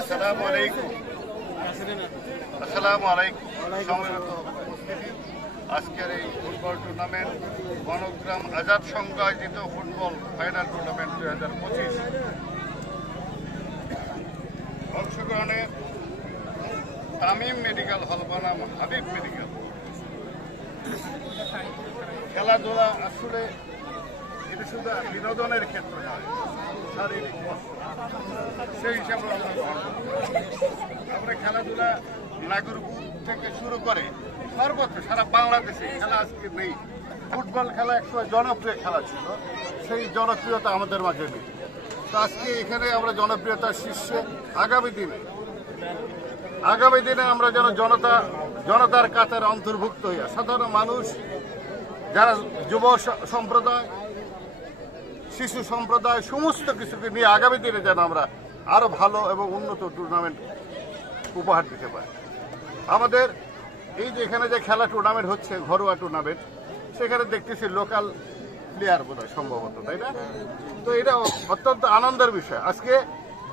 আসসালামু আলাইকুম। আজকের এই ফুটবল টুর্নামেন্ট গণগ্রাম আজাদ সংঘ আয়োজিত ফুটবল ফাইনাল টুর্নামেন্ট 2025 অংশগ্রহণে তামিম মেডিকেল হল বনাম হাবিব মেডিকেল। খেলাধুলা আসলে এটা শুধু বিনোদনের ক্ষেত্র নয়, শারীরিক সেই হিসাবে আমরা খেলাধুলা নাগরপুর থেকে শুরু করে সর্বত্র সারা বাংলাদেশে খেলা আজকে নেই। ফুটবল খেলা একসময় জনপ্রিয় খেলা ছিল, সেই জনপ্রিয়তা আমাদের মাঝে নেই। তো আজকে এখানে আমরা জনপ্রিয়তার শীর্ষে আগামী দিনে আমরা যেন জনতার কাতারে অন্তর্ভুক্ত হইয়া সাধারণ মানুষ, যারা যুব সম্প্রদায়, শিশু সম্প্রদায়, সমস্ত কিছুকে নিয়ে আগামী দিনে যেন আমরা আরো ভালো এবং উন্নত টুর্নামেন্ট উপহার দিতে পারি। আমাদের এই যে এখানে যে খেলা টুর্নামেন্ট হচ্ছে, ঘরোয়া টুর্নামেন্ট, সেখানে দেখতেছি লোকাল প্লেয়ার বোধ হয় সম্ভবত, তাই না? তো এটা অত্যন্ত আনন্দের বিষয়। আজকে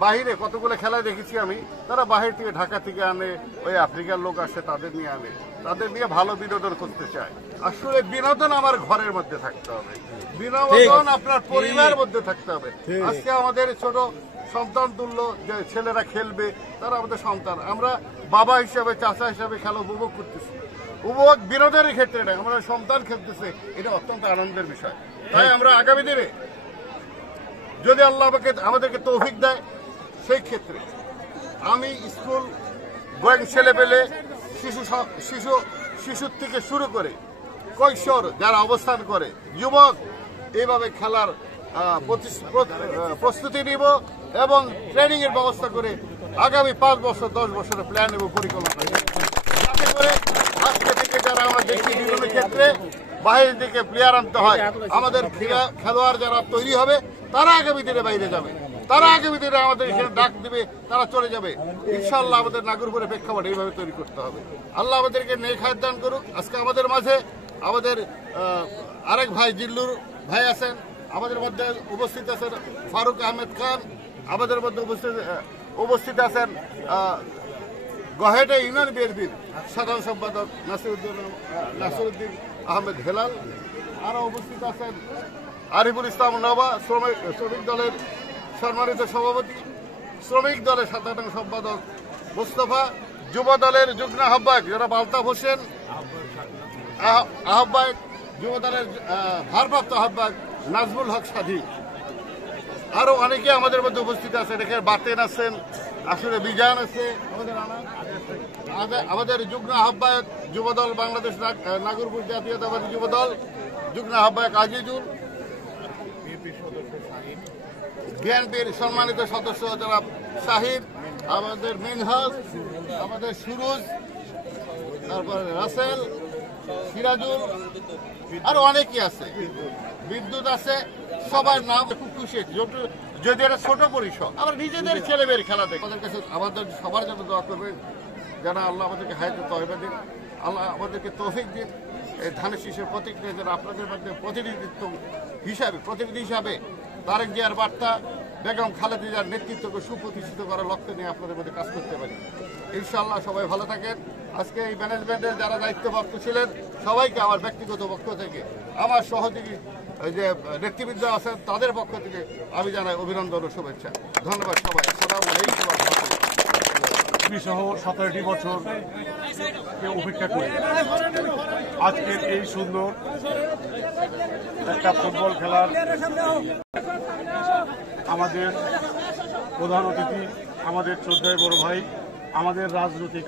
বাহিরে কতগুলো খেলা দেখেছি আমি, তারা বাহির থেকে ঢাকা থেকে আনে, ওই আফ্রিকার লোক আসে, তাদের নিয়ে ভালো বিনোদন করতে চায়। আসলে বিনোদন আমার ঘরের মধ্যে থাকতে হবে, বিনোদন আপনার পরিবারের মধ্যে থাকতে হবে। আজকে আমাদের ছোট সন্তান তুল্য যে ছেলেরা খেলবে, তারা আমাদের সন্তান। আমরা বাবা হিসাবে, চাচা হিসাবে খেলা উপভোগ করতেছি। উপভোগ বিনোদনের ক্ষেত্রে নয়, আমরা সন্তান খেলতেছে, এটা অত্যন্ত আনন্দের বিষয়। তাই আমরা আগামী দিনে যদি আল্লাহ আমাদেরকে তৌফিক দেয়, সেই ক্ষেত্রে আমি স্কুল গোয়িং ছেলে পেলে, শিশুর থেকে শুরু করে কৈশোর যারা অবস্থান করে, যুবক, এইভাবে খেলার প্রস্তুতি নিব এবং ট্রেনিং এর ব্যবস্থা করে আগামী 5 বছর 10 বছরের প্ল্যান এবং পরিকল্পনা, যাতে করে আজকে থেকে যারা আমরা দেখি বিভিন্ন ক্ষেত্রে বাইরে থেকে প্লেয়ার আনতে হয়, আমাদের খেলোয়াড় যারা তৈরি হবে তারা আগামী দিনে বাইরে যাবে, তারা আগামী দিনে আমাদের এখানে ডাক দিবে, তারা চলে যাবে। ইনশাআল্লাহ আমাদের নাগরপুরের প্রেক্ষাপট এইভাবে তৈরি করতে হবে। আল্লাহ আমাদেরকে নেক হায়াত দান করুক। আজকে আমাদের মাঝে আমাদের আরেক ভাই জিল্লুর ভাই আছেন, আমাদের মধ্যে উপস্থিত আছেন ফারুক আহমেদ খান, আমাদের মধ্যে উপস্থিত আছেন গহেটে ইউনিয়ন বিএনপির সাধারণ সম্পাদক নাসিরউদ্দিন আহমেদ হেলাল, আরো উপস্থিত আছেন আরিফুল ইসলাম নবা, শ্রমিক দলের সম্মানিত সভাপতি, শ্রমিক দলের সাধারণ সম্পাদক মুস্তফা, যুব দলের যুগ্ম আহ্বায়ক জনাব আলতাফ হোসেন, আহ্বায়ক যুব দলের ভারপ্রাপ্ত আহ্বায়ক নাজমুল হক সাধী, আরো অনেকে আমাদের মধ্যে উপস্থিত আছেন। এখানে বাতেন আছেন, আসলে বিজান আছে, আমাদের যুগ্ম আহ্বায়ক যুবদল বাংলাদেশ নাগরপুর জাতীয়তাবাদী যুবদল যুগ্ম আহ্বায়ক আজিজুল, বিএনপির সম্মানিত সদস্য জনাব শাহিদ, আমাদের মিনহাজ, আমাদের সুরুজ, তারপরে রাসেল, সিরাজুল, আরো অনেকে আছে, বিদ্যুৎ আছে। সবার নাম খুব খুশি, যদি এটা ছোট পরিসর, আমরা নিজেদের ছেলেমেয়ের খেলা দেখি। আমাদের কাছে আমাদের সবার জন্য দোয়া করবেন, যেন আল্লাহ আমাদেরকে হায়াতে তহবা দিন, আল্লাহ আমাদেরকে তৌফিক দিন। এই ধানের শীষের প্রতীক নিয়ে যেন আপনাদের মধ্যে প্রতিনিধি হিসাবে তারেক জিয়ার বার্তা, বেগম খালেদা জিয়ার নেতৃত্বকে সুপ্রতিষ্ঠিত করার লক্ষ্য নিয়ে আপনাদের মধ্যে কাজ করতে পারি। ইনশাআল্লাহ সবাই ভালো থাকেন। আজকে এই ম্যানেজমেন্টের যারা দায়িত্বপ্রাপ্ত ছিলেন, সবাইকে আমার ব্যক্তিগত পক্ষ থেকে, আমার সহযোগী যে নেতৃবৃন্দ আছেন তাদের পক্ষ থেকে আমি জানাই অভিনন্দন ও শুভেচ্ছা। ধন্যবাদ সবাই। আসসালামু আলাইকুম। সহ 17টি বছর উপেক্ষা করে আজকের এই সুন্দর একটা ফুটবল খেলার আমাদের প্রধান অতিথি, আমাদের শ্রদ্ধেয় বড় ভাই, আমাদের রাজনৈতিক